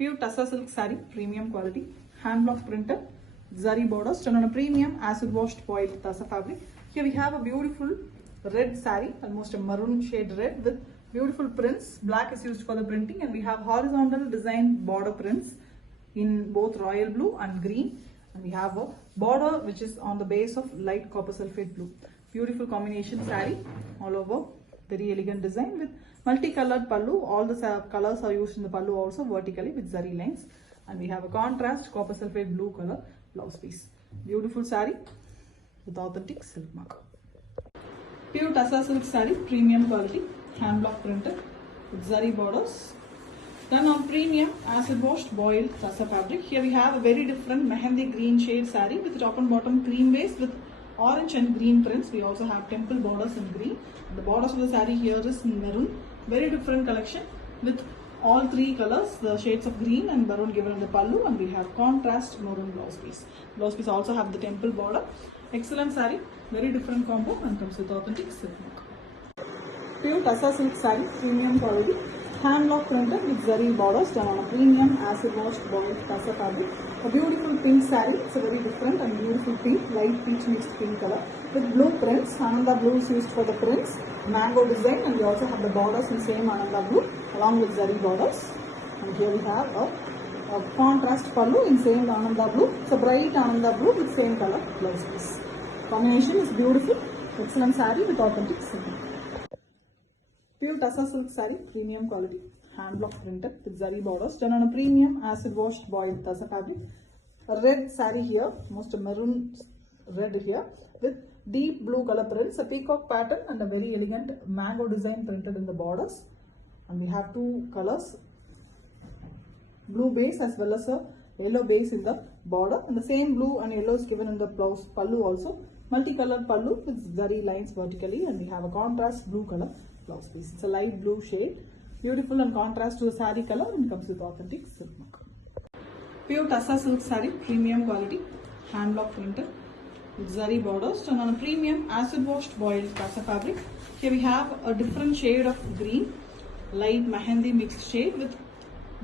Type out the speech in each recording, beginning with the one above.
Pure Tassa silk saree, premium quality, hand block printed, zari borders done on a premium acid washed boiled Tassa fabric. Here we have a beautiful red saree, almost a maroon shade red with beautiful prints. Black is used for the printing, and we have horizontal design border prints in both royal blue and green. And we have a border which is on the base of light copper sulphate blue. Beautiful combination saree all over, very elegant design with multicolored pallu. All the colors are used in the pallu also vertically with zari lines. And we have a contrast copper sulphate blue color blouse piece. Beautiful saree with authentic silk mark. Pure Tassa silk saree, premium quality, hand block printed with zari borders. Done on premium acid washed boiled Tassa fabric. Here we have a very different mehendi green shade saree with top and bottom cream base with orange and green prints. We also have temple borders in green. The borders of the saree here is maroon. Very different collection with all three colors, the shades of green and maroon given in the pallu, and we have contrast maroon blouse piece. Blouse piece also have the temple border. Excellent saree, very different combo and comes with authentic silk mark. Pure Tassa silk saree, premium quality, hand block printed with zari borders done on a premium acid washed boiled Tassa fabric. A beautiful pink saree. It's a very different and beautiful pink, light peach mixed pink color with blue prints. Ananda blue is used for the prints, mango design, and we also have the borders in same Ananda blue along with zari borders. And here we have a contrast pallu in same Ananda blue. It's a bright Ananda blue with same color blouse piece. Combination is beautiful. Excellent saree with authentic silk. Pure Tassa silk saree, premium quality, hand block printed with zari borders done on a premium acid washed boiled Tassa fabric. A red saree here, most maroon red here with deep blue color prints, a peacock pattern and a very elegant mango design printed in the borders. And we have two colors, blue base as well as a yellow base in the border, and the same blue and yellow is given in the blouse pallu also. Multicolored pallu with zari lines vertically, and we have a contrast blue color blouse piece. It's a light blue shade, beautiful and contrast to the saree color, and comes with authentic silk mark. Pure Tassa silk saree, premium quality, hand block printed with zari borders done on a premium acid washed boiled Tassa fabric. Here we have a different shade of green, light mehendi mixed shade with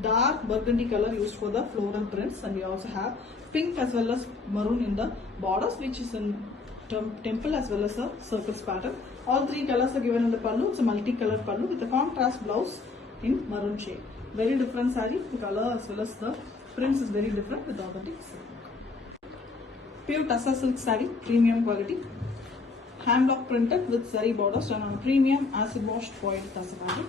dark burgundy color used for the floral prints, and we also have pink as well as maroon in the borders, which is in temple as well as a circles pattern. All three colors are given in the pallu. It's a multicolored pallu with a contrast blouse in maroon shade. Very different saree. The color as well as the prints is very different with authentic silk. Pure Tassa silk saree, premium quality, hand block printed with zari borders done on a premium acid washed boiled Tassa fabric.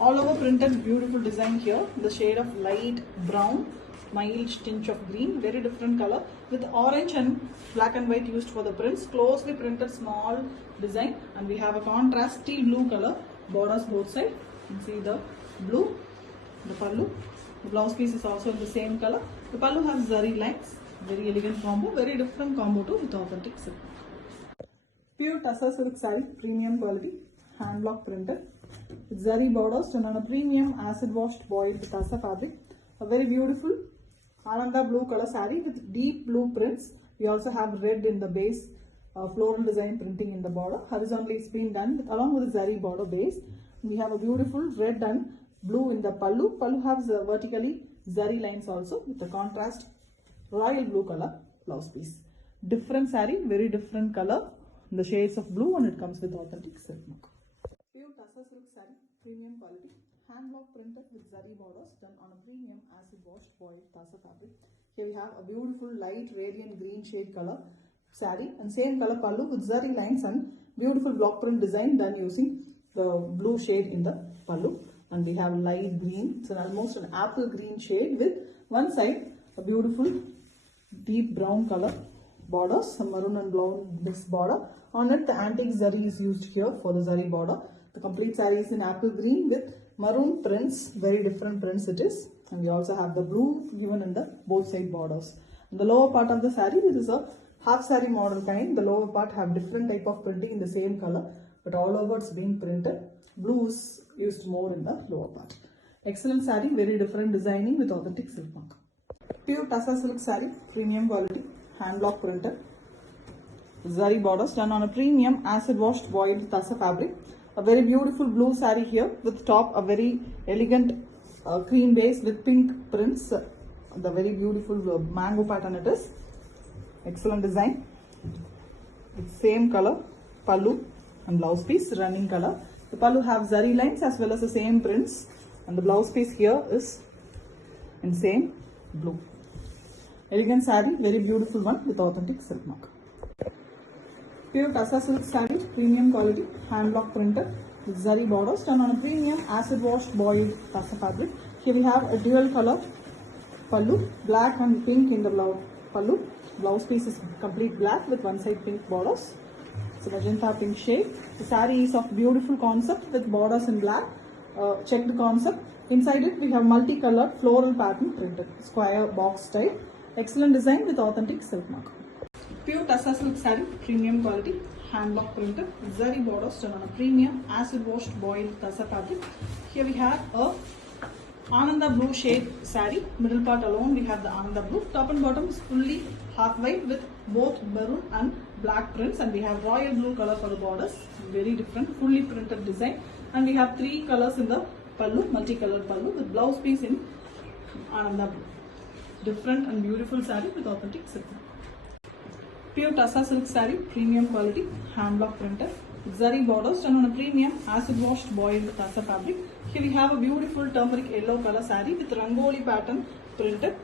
All over printed, beautiful design here. The shade of light brown, mild tinge of green, very different color with orange and black and white used for the prints. Closely printed small design, and we have a contrast teal blue color borders both sides. You can see the blue, the pallu. The blouse piece is also in the same color. The pallu has zari lines. Very elegant combo, very different combo too with authentic silk. Pure Tassa silk saree, premium quality, hand block printed with zari borders done on a premium acid washed boiled Tassa fabric. A very beautiful Ananda blue color saree with deep blue prints. We also have red in the base, floral design printing in the border. Horizontally it's been done with, along with the zari border base. We have a beautiful red and blue in the pallu. Pallu has vertically zari lines also with the contrast royal blue color blouse piece. Different saree, very different color, the shades of blue, and it comes with authentic silk mark. Pure Tassa silk saree, premium quality, hand block printed with zari borders done on a premium acid washed boiled Tassa fabric. Here we have a beautiful light radiant green shade color saree and same color pallu with zari lines and beautiful block print design done using the blue shade in the pallu. And we have light green, it's almost an apple green shade with one side a beautiful deep brown color borders, some maroon and brown mixed border. On it the antique zari is used here for the zari border. The complete saree is in apple green with maroon prints, very different prints it is. And we also have the blue given in the both side borders. In the lower part of the saree, this is a half saree model kind. The lower part have different type of printing in the same color, but all over it's being printed. Blue is used more in the lower part. Excellent saree, very different designing with authentic silk mark. Pure Tassa silk saree, premium quality, hand block printed. Zari borders done on a premium acid washed boiled Tassa fabric. A very beautiful blue saree here with top a very elegant cream base with pink prints. The very beautiful mango pattern it is. Excellent design. With same color pallu and blouse piece, running color. The pallu have zari lines as well as the same prints, and the blouse piece here is in same blue. Elegant saree, very beautiful one with authentic silk mark. Pure Tassa silk saree, premium quality, hand block printed with zari borders done on a premium acid washed boiled Tassa fabric. Here we have a dual color pallu, black and pink in the pallu. Blouse piece is complete black with one side pink borders. It's a magenta pink shade. The saree is of beautiful concept with borders in black, checked concept. Inside it we have multicolored floral pattern printed, square box style. Excellent design with authentic silk mark. Pure Tassa silk saree, premium quality, hand block printed, zari borders done on a premium acid washed boiled Tassa fabric. Here we have a Ananda blue shade saree. Middle part alone we have the Ananda blue. Top and bottom is fully half white with both maroon and black prints, and we have royal blue color for the borders. Very different, fully printed design. And we have 3 colors in the pallu, multicolored pallu with blouse piece in Ananda blue. Different and beautiful saree with authentic silk. Pure Tassa silk saree, premium quality, hand block printed. Zari borders done on a premium acid washed boiled Tassa fabric. Here we have a beautiful turmeric yellow color saree with rangoli pattern printed,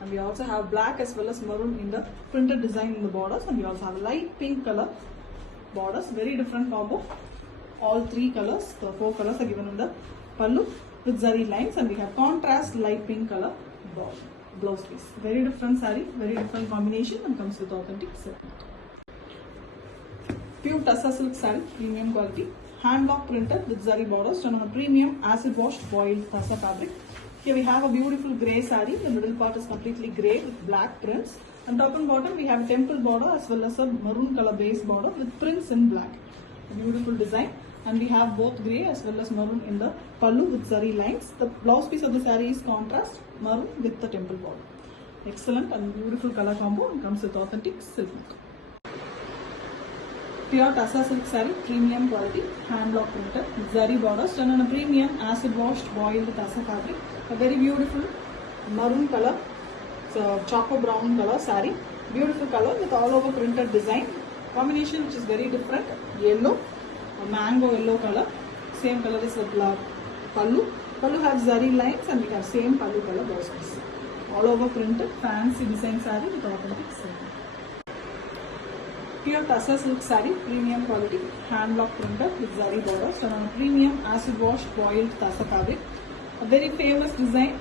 and we also have black as well as maroon in the printed design in the borders, and we also have light pink color borders. Very different combo. All 3 colors, the 4 colors are given in the pallu with zari lines, and we have contrast light pink color blouse piece. Very different saree, very different combination, and comes with authentic silk. Pure Tassa silk saree, premium quality, hand block printed with zari borders done on a premium acid washed boiled Tassa fabric. Here we have a beautiful grey saree. The middle part is completely grey with black prints, and top and bottom we have a temple border as well as a maroon color base border with prints in black. A beautiful design, and we have both grey as well as maroon in the pallu with zari lines. The blouse piece of the saree is contrast maroon with the temple border. Excellent and beautiful color combo, and comes with authentic silk. Pure Tassa silk saree, premium quality, hand block printed, zari borders done on a premium acid washed boiled Tassa fabric. A very beautiful maroon color, it's a choco brown color saree. Beautiful color with all over printed design. Combination which is very different. Yellow, a mango yellow color. Same color is the pallu. Pallu has zari lines, and we have same pallu color blouse piece. All over printed, fancy design saree with authentic silk. Pure Tassa silk saree, premium quality, hand block printed with zari borders done on a premium acid washed boiled Tassa fabric. A very famous design,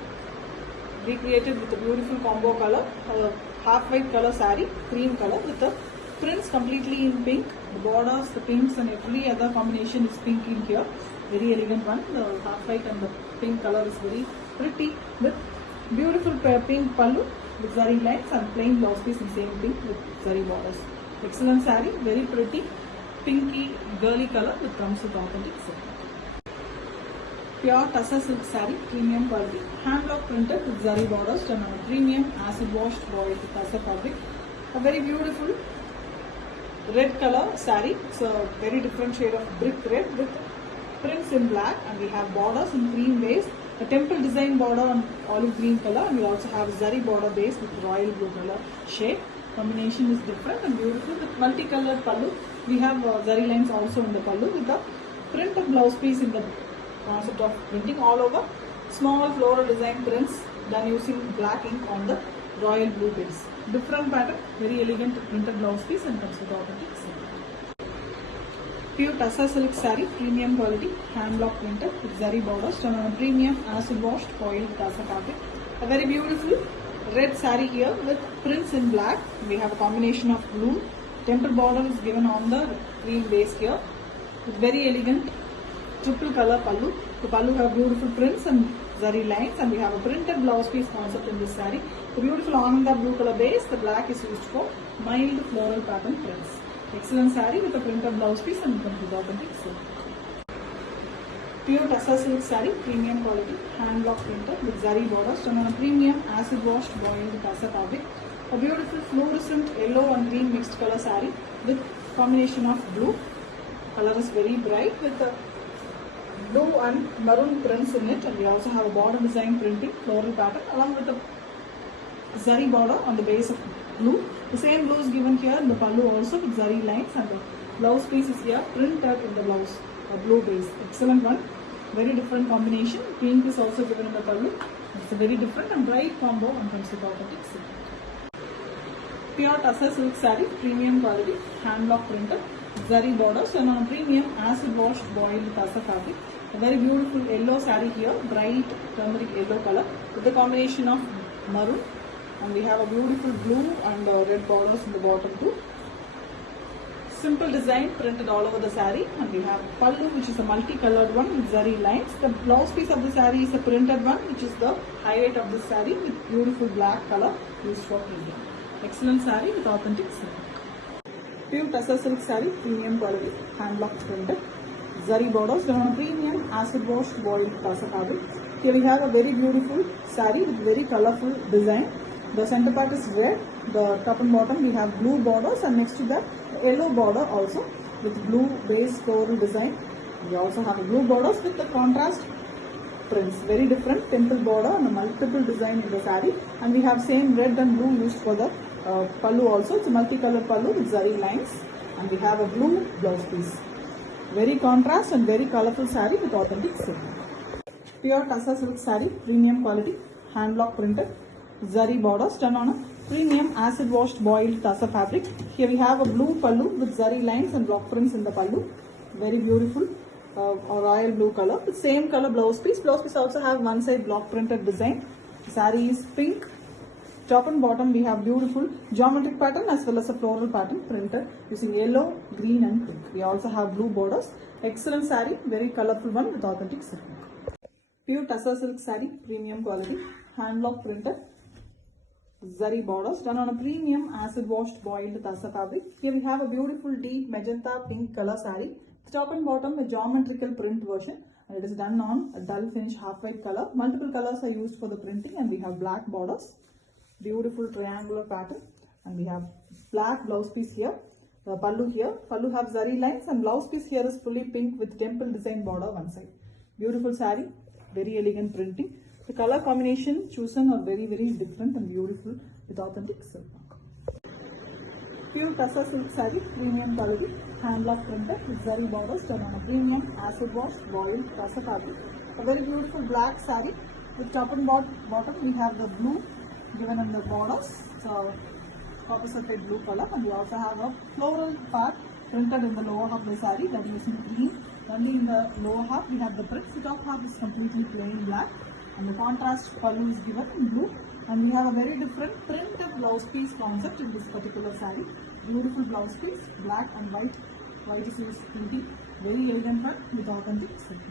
recreated with a beautiful combo color, a half white color saree, cream color with the prints completely in pink. The borders, the pinks, and every other combination is pink in here. Very elegant one. The half white and the pink color is very pretty with beautiful pink pallu with zari lines and plain blouse piece in same pink with zari borders. Excellent saree, very pretty, pinky, girly color with comes with authentic silk. Pure Tassa silk saree, premium quality, hand block printed with zari borders done on a premium acid washed boiled Tassa fabric. A very beautiful red color saree. It's a very different shade of brick red with prints in black, and we have borders in cream base, a temple design border on olive green color, and we also have zari border base with royal blue color shade. Combination is different and beautiful with multicolored pallu. We have zari lines also in the pallu with the print of blouse piece in the concept of printing all over. Small floral design prints done using black ink on the royal blue base. Different pattern, very elegant printed blouse piece, and comes with authentic silk. Pure Tassa silk saree, premium quality, hand block printed with zari borders done on a premium acid washed foiled Tassa fabric. A very beautiful red saree here with prints in black. We have a combination of blue. Temple border is given on the cream base here with very elegant triple color pallu. The pallu have beautiful prints and zari lines, and we have a printed blouse piece concept in this saree. The beautiful Ananda blue color base, the black is used for mild floral pattern prints. Excellent saree with a printed blouse piece, and comes with authentic silk. Pure Tassa silk saree, premium quality, hand block printed with zari borders done on a premium acid washed boiled Tassa fabric. A beautiful fluorescent yellow and green mixed color saree with combination of blue. Color is very bright with a blue and maroon prints in it, and we also have a border design printing, floral pattern along with a zari border on the base of blue. The same blue is given here in the pallu also with zari lines, and the blouse piece is here printed in the blouse, a blue base. Excellent one. Very different combination. Pink is also given in the pallu. It's a very different and bright combo when it comes to authentic silk. Pure tussar silk saree, premium quality, hand block printed, zari borders, and on a premium acid washed boiled tussar fabric. A very beautiful yellow saree here, bright turmeric yellow color with the combination of maroon, and we have a beautiful blue and red borders in the bottom too. Simple design printed all over the saree, and we have pallu, which is a multicolored one with zari lines. The blouse piece of the saree is a printed one, which is the highlight of the saree with beautiful black color used for printing. Excellent saree with authentic silk. Pure tussar silk saree, premium quality, hand block printed, zari borders done on a premium acid washed boiled tussar fabric. Here we have a very beautiful saree with very colorful design. The center part is red, the top and bottom we have blue borders, and next to that yellow border also with blue base floral design. We also have a blue borders with the contrast prints, very different temple border and a multiple design in the saree, and we have same red and blue used for the pallu also. It's a multicolored pallu with zari lines, and we have a blue blouse piece. Very contrast and very colorful saree with authentic silk. Pure tussar silk saree, premium quality, hand block printed, zari borders done on a premium acid washed boiled tussar fabric. Here we have a blue pallu with zari lines and block prints in the pallu. Very beautiful royal blue color. The same color blouse piece. Blouse piece also have one side block printed design. The saree is pink. Top and bottom we have beautiful geometric pattern as well as a floral pattern printed using yellow, green and pink. We also have blue borders. Excellent saree, very colorful one with authentic silk. Pure tussar silk saree, premium quality, hand block printed, zari borders done on a premium acid washed boiled tussar fabric. Here we have a beautiful deep magenta pink color saree. The top and bottom a geometrical print version, and it is done on a dull finish half white color. Multiple colors are used for the printing, and we have black borders, beautiful triangular pattern, and we have black blouse piece here. Pallu here, pallu have zari lines, and blouse piece here is fully pink with temple design border one side. Beautiful saree, very elegant printing. The color combination chosen are very different and beautiful with authentic silk. Pure tussar silk saree, premium quality, hand block printed with zari borders done on a premium acid washed boiled tussar fabric. A very beautiful black saree with top and bottom we have the blue given in the borders. So copper sulphate blue color, and we also have a floral part printed in the lower half of the saree that is in green. Only in the lower half we have the prints. The top half is completely plain black, and the contrast pallu is given in blue, and we have a very different printed blouse piece concept in this particular saree. Beautiful blouse piece, black and white. White is used printing, very elegant one with authentic silk.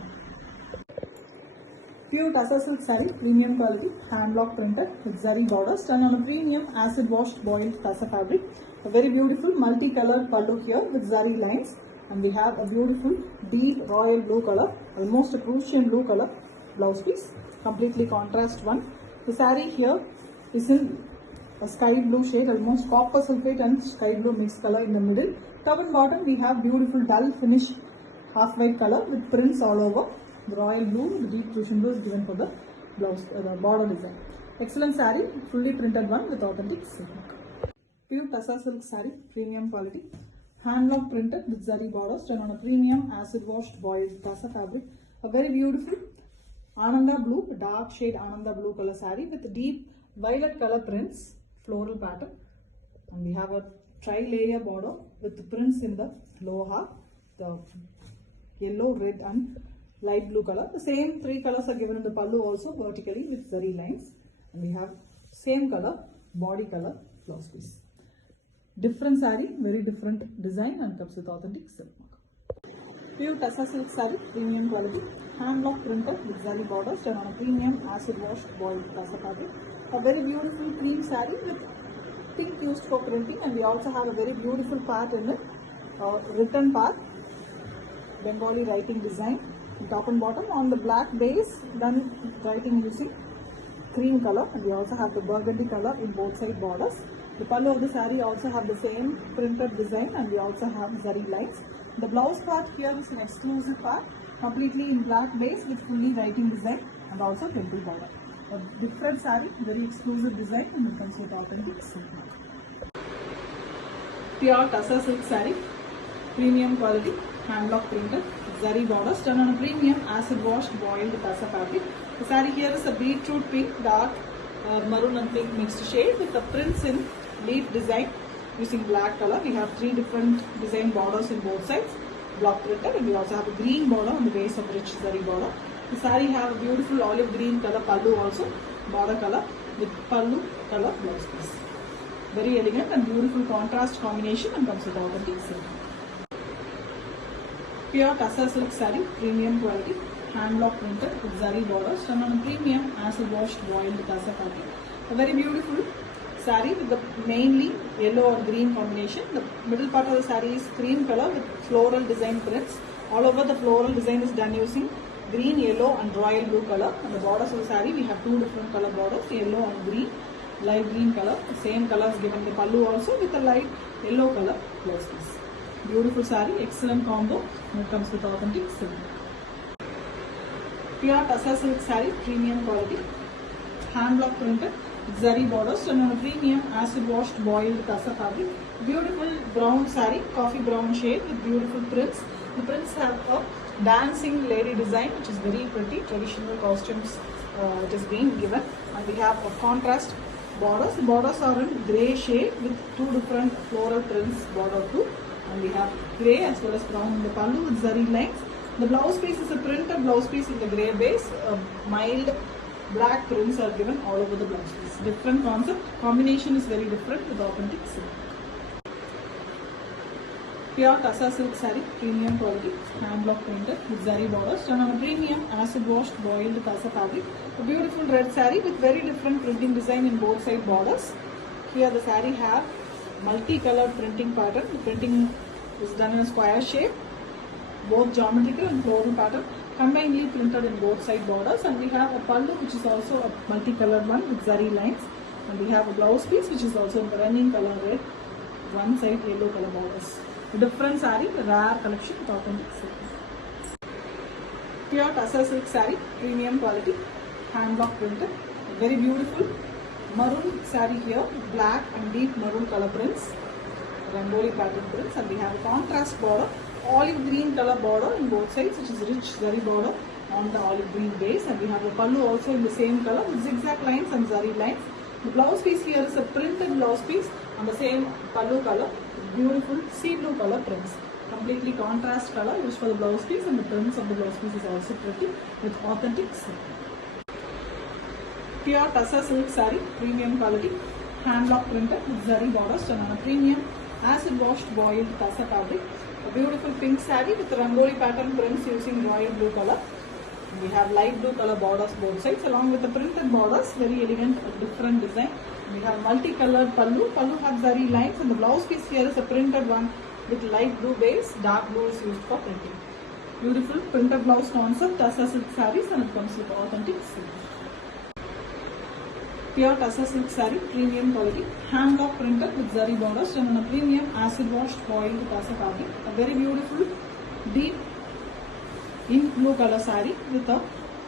Pure tussar silk saree, premium quality, hand block printed with zari borders done on a premium acid washed boiled tussar fabric. A very beautiful multicolored pallu here with zari lines, and we have a beautiful deep royal blue color, almost a Prussian blue color blouse piece, completely contrast one. The saree here is in a sky blue shade, almost copper sulphate and sky blue mixed color in the middle. Top and bottom we have beautiful dull finish half white color with prints all over. The royal blue, the deep Prussian blue is given for the blouse, the border design. Excellent saree, fully printed one with authentic silk. Pure tussar silk saree, premium quality, hand block printed with zari borders done on a premium acid washed boiled tussar fabric. A very beautiful Ananda blue, dark shade Ananda blue color saree with deep violet color prints, floral pattern, and we have a tri-layer border with the prints in the lower half, the yellow, red and light blue color. The same three colors are given in the pallu also vertically with zari lines, and we have same color body color blouse piece. Different saree, very different design, and comes with authentic silk mark. Pure tussar silk saree, premium quality, hand block printed with zari borders done on a premium acid washed boiled tussar fabric. A very beautiful cream saree with pink used for printing, and we also have a very beautiful part in it, written part, Bengali writing design. Top and bottom on the black base, done writing using cream color, and we also have the burgundy color in both side borders. The pallu of the saree also have the same printed design, and we also have zari lines. The blouse part here is an exclusive part completely in black base with fully writing design and also temple border. A different saree, very exclusive design, and it comes with authentic silk. Pure Tussar silk saree, premium quality, hand block printed, zari borders done on a premium acid washed boiled Tussar fabric. The saree here is a beetroot pink, dark maroon and pink mixed shade with the prints in leaf design using black color. We have 3 different design borders in both sides, block printed, and we also have a green border on the base of rich zari border. The saree have a beautiful olive green color pallu also, border color with pallu color blouse piece. Very elegant and beautiful contrast combination and comes with authentic silk. Pure Tussar silk saree, premium quality, hand block printed with zari borders done on a premium acid washed boiled Tussar fabric. A very beautiful saree with the mainly yellow or green combination. The middle part of the saree is cream color with floral design prints. All over the floral design is done using green, yellow and royal blue color. On the borders of the saree we have 2 different color borders, yellow and green, light green color. The same color is given the pallu also with a light yellow color blouse piece. Beautiful saree, excellent combo, and it comes with authentic silk. Pure Tussar silk saree, premium quality, hand block printed, zari borders and on a premium acid washed boiled Tussar fabric. Beautiful brown saree, coffee brown shade with beautiful prints. The prints have a dancing lady design which is very pretty, traditional costumes it is being given, and we have a contrast borders. The borders are in grey shade with 2 different floral prints border too, and we have grey as well as brown in the pallu with zari lines. The blouse piece is a printed blouse piece in the grey base. Mild black prints are given all over the blouse piece. Different concept, combination is very different with authentic silk. Pure Tussar silk saree, premium quality, hand block printed with zari borders done on a premium acid washed boiled Tussar fabric. A beautiful red saree with very different printing design in both side borders. Here the saree have multicolored printing pattern. The printing is done in a square shape, both geometrical and floral pattern, combinedly printed in both side borders, and we have a pallu which is also a multicolored one with zari lines, and we have a blouse piece which is also in the running color red, one side yellow color borders. A different saree, a rare collection with authentic silk. Pure Tussar silk saree, premium quality, hand block printed, a very beautiful maroon saree here, black and deep maroon color prints, rangoli pattern prints, and we have a contrast border, olive green color border in both sides, which is rich zari border on the olive green base, and we have a pallu also in the same color with zigzag lines and zari lines. The blouse piece here is a printed blouse piece on the same pallu color with beautiful sea blue color prints. Completely contrast color used for the blouse piece, and the prints of the blouse piece is also pretty with authentic silk. Pure Tussar silk saree, premium quality, hand block printed with zari borders done on a premium acid washed boiled Tussar fabric. A beautiful pink saree with rangoli pattern prints using royal blue color. We have light blue color borders both sides along with the printed borders, very elegant different design. We have multicolored pallu. Pallu have zari lines, and the blouse piece here is a printed one with light blue base, dark blue is used for printing. Beautiful printed blouse concept, Tussar silk sarees, and it comes with authentic silk. Pure Tussar silk saree, premium quality, hand block printed with zari borders done on a premium acid washed boiled Tussar fabric. A very beautiful deep ink blue color saree with a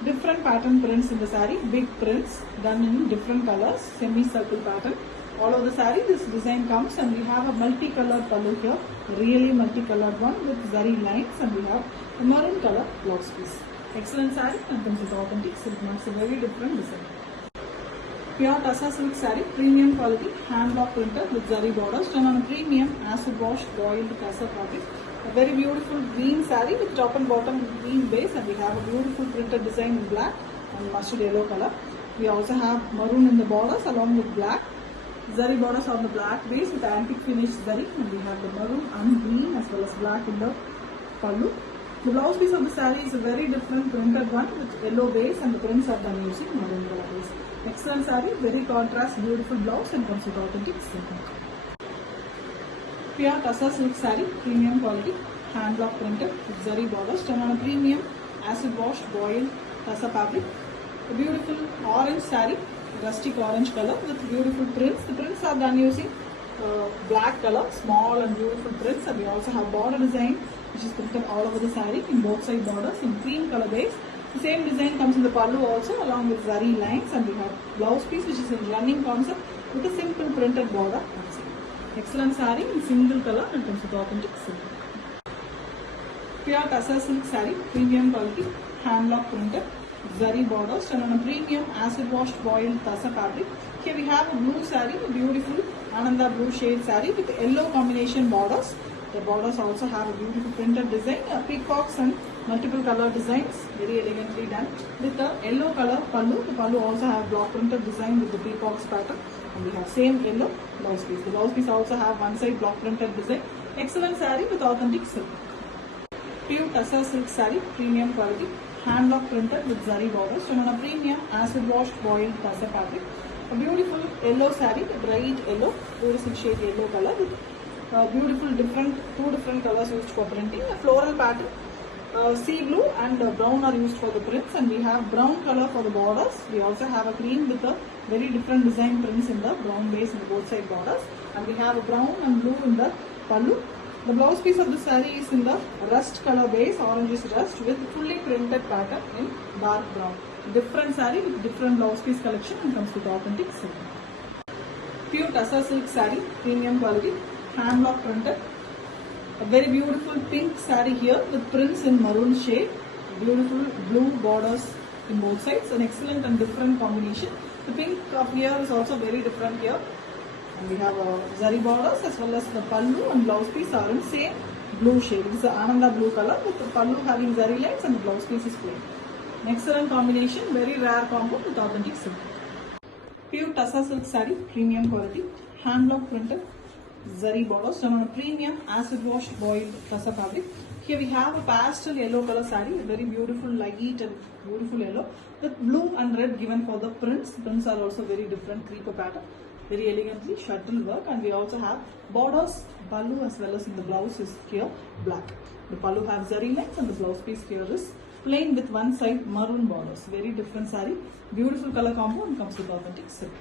different pattern prints in the saree, big prints done in different colors, semicircle pattern. All over the saree this design comes, and we have a multicolored pallu here, really multicolored one with zari lines, and we have a maroon color blouse piece. Excellent saree and comes with authentic silk marks, a very different design. Pure Tussar silk saree, premium quality, hand block printed with zari borders done on a premium acid washed boiled Tussar fabric. A very beautiful green saree with top and bottom green base, and we have a beautiful printed design in black and mustard yellow color. We also have maroon in the borders along with black. Zari borders on the black base with antique finish zari, and we have the maroon and green as well as black in the pallu. The blouse piece of the saree is a very different printed one with yellow base, and the prints are done using maroon color base. Excellent saree, very contrast, beautiful blouse, and comes with authentic silk. Pure Tussar silk saree, premium quality, hand block printed with zari borders done on a premium acid washed boiled Tussar fabric. A beautiful orange saree, rustic orange color with beautiful prints. The prints are done using black color, small and beautiful prints, and we also have border design which is printed all over the saree in both side borders in cream color base. The same design comes in the pallu also along with zari lines, and we have blouse piece which is in running concept with a simple printed border. Excellent saree in single color and comes with authentic silk. Pure Tussar silk saree, premium quality, hand block printed, zari borders and on a premium acid washed boiled Tussar fabric. Here we have a blue saree, a beautiful Ananda blue shade saree with yellow combination borders. The borders also have a beautiful printed design, peacocks and multiple color designs, very elegantly done. With the yellow color pallu, the pallu also have block printed design with the peacocks pattern. And we have same yellow blouse piece. The blouse piece also have one side block printed design. Excellent saree with authentic silk. Pure Tussar silk saree, premium quality, hand block printed with zari borders and on a premium acid washed boiled Tussar fabric. A beautiful yellow saree, bright yellow, beautiful shade yellow color with beautiful two different colors used for printing. A floral pattern, sea blue and brown are used for the prints, and we have brown color for the borders. We also have a cream with a very different design prints in the brown base in the both side borders, and we have a brown and blue in the pallu. The blouse piece of the saree is in the rust color base, orangish rust with fully printed pattern in dark brown. Different saree with different blouse piece collection and comes with authentic silk. Pure Tussar silk saree, premium quality, hand block printed. A very beautiful pink saree here with prints in maroon shade. Beautiful blue borders in both sides. An excellent and different combination. The pink of here is also very different here. And we have zari borders as well as the pallu and blouse piece are in same blue shade. This is the Ananda blue color with the pallu having zari lines and the blouse piece is plain. An excellent combination, very rare combo with authentic silk. Pure Tussar silk saree, premium quality, hand block printed, zari borders done on a premium acid washed boiled Tussar fabric. Here we have a pastel yellow color saree, a very beautiful light and beautiful yellow with blue and red given for the prints. The prints are also very different creeper pattern, very elegantly shuttle work, and we also have borders, pallu as well as in the blouse is here black. The pallu have zari lines and the blouse piece here is plain with one side maroon borders. Very different saree, beautiful color combo and comes with authentic silk.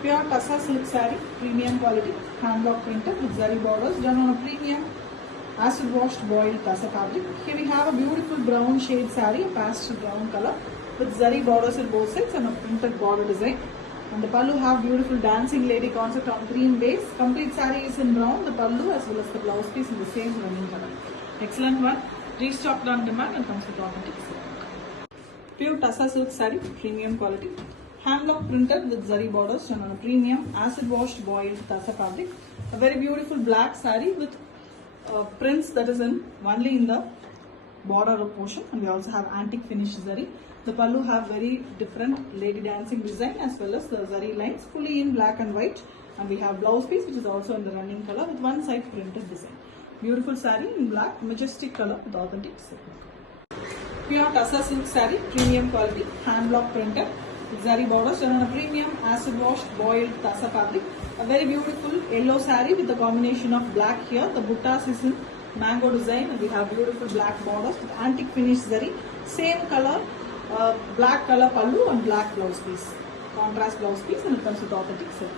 Pure Tussar silk saree, premium quality, hand block printed with zari borders done on a premium acid washed boiled Tussar fabric. Here we have a beautiful brown shade saree, a pastel brown color with zari borders in both sides and a printed border design. And the pallu have beautiful dancing lady concept on cream base. Complete saree is in brown, the pallu as well as the blouse piece in the same running color. Excellent one, restocked on demand and comes with authentic silk. Pure Tussar silk saree, premium quality, hand block printed with zari borders and on a premium acid washed boiled Tussar fabric. A very beautiful black saree with prints that is in only in the border portion, and we also have antique finish zari. The pallu have very different lady dancing design as well as the zari lines fully in black and white, and we have blouse piece which is also in the running color with one side printed design. Beautiful saree in black, majestic color with authentic silk. Pure Tussar silk saree, premium quality, hand block printed with zari borders done on a premium acid washed boiled Tussar fabric. A very beautiful yellow saree with the combination of black here. The buttas is in mango design, and we have beautiful black borders with antique finish zari. Same color, black color pallu and black blouse piece. Contrast blouse piece, and it comes with authentic silk.